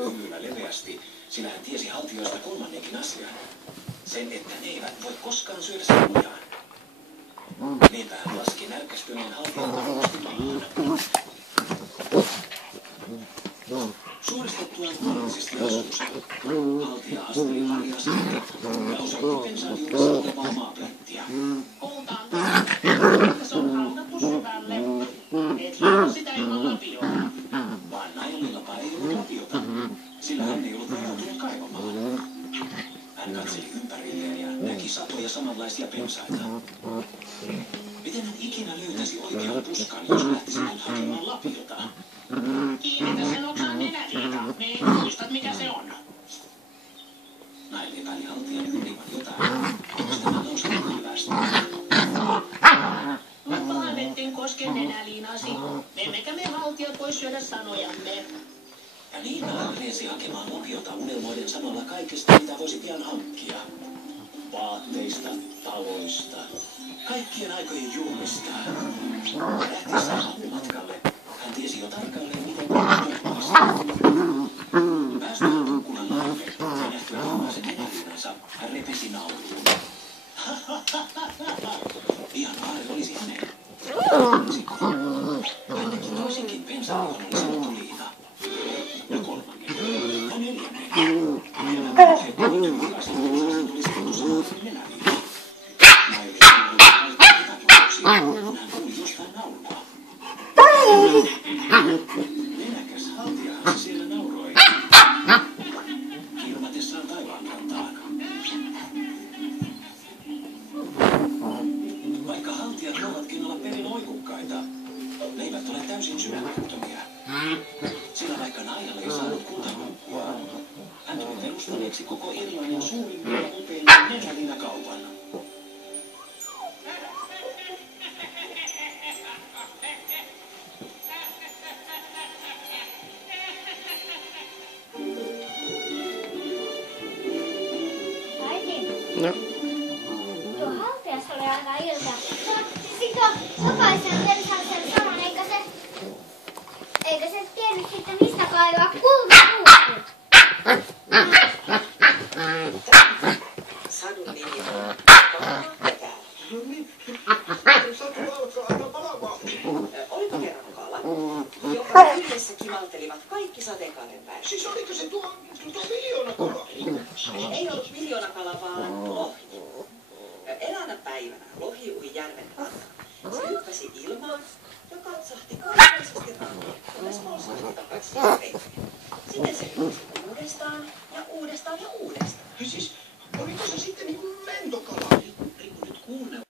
hymyillä leveästi, sillä hän tiesi haltijoista kolmannenkin asian. Sen, että ne eivät voi koskaan syödä sanojaan. Niinpä hän laski nälkästyneen haltijan taivasti maahan. Suoristettuaan huolellisesti asuunsa, haltija asteli harjasti ja osoitti pensaan juuressa olevaa maaplättiä. Kultaan että se on haudattu syvälle. Et saa sitä ilman lapiota. Vaan Nailonillapa ei ollut lapiota, sillä hän ei ollut varautunut kaivamaan. Hän katseli ympärilleen ja näki satoja samanlaisia pensaita. Miten hän ikinä löytäisi oikean puskan, jos lähtisi nyt hakemaan lapiota? Kiinnitä sen oksan nenäliitaan, niin muistat mikä se on. Nail epäili haltijan yrivan jotain, jos tämä nousi hyvästi. Lupaan kosken nenäliinasi, emmekä me haltijat voi syödä sanojamme. Ja niin Nail riensi hakemaan lapiota unelmoiden samalla kaikesta, mitä voisi pian hankkia. Vaatteista, taloista, kaikkien aikojen juhlista. Lähtiessään hakumatkalle hän tiesi jo tarkalleen, miten kulmaisi. Päästyään tukkulan laalle ja nähtyä ilmaisen nenäliinansa, hän repesi nauruun. Ihan aare olisi hänen. Hän näki toisenkin pensan, johon oli sanottu liina. Ja kolmannen. Ja neljännen. Ja nämä sen kuitenkin viraiset pensaset oli sanottu samanlainen nenäliina. Nail ei ollut kaikki epätoivoksi, kun hän kuuli jostain naurua. Nenäkäs haltijahan se siellä nauroi. Kilmatessaan taivaanrantaan. Vaikka haltijat voivatkin olla perin oikukkaita, ne eivät ole täysin sydämettömiä. Sillä vaikka Nail ei saanut kultahukkua, hän tuli perustaneeksi koko Irlannin suurimman ja upeimman nenäliinakaupan. No. Tuo haltias oli aika ilkeä. Sitten jokaisen pensaisen saman, eikä se tiennyt sitten mistä kaivaa kultapuukku. Sadun nimi on Oliko kerran kala, joka yhdessä kimaltelivat kaikki sateenkaaren päivät? Siis oliko se tuo miljoonakala? Ei ollut miljoonakala, vaan lohi. Eräänä päivänä lohi ui järven rannalla. Se hyppäsi ilmaan ja katsahti kaupallisesti rannalle, kunnes polskahti takaisin veteen. Sitten se hyppäsi uudestaan ja uudestaan ja uudestaan. Siis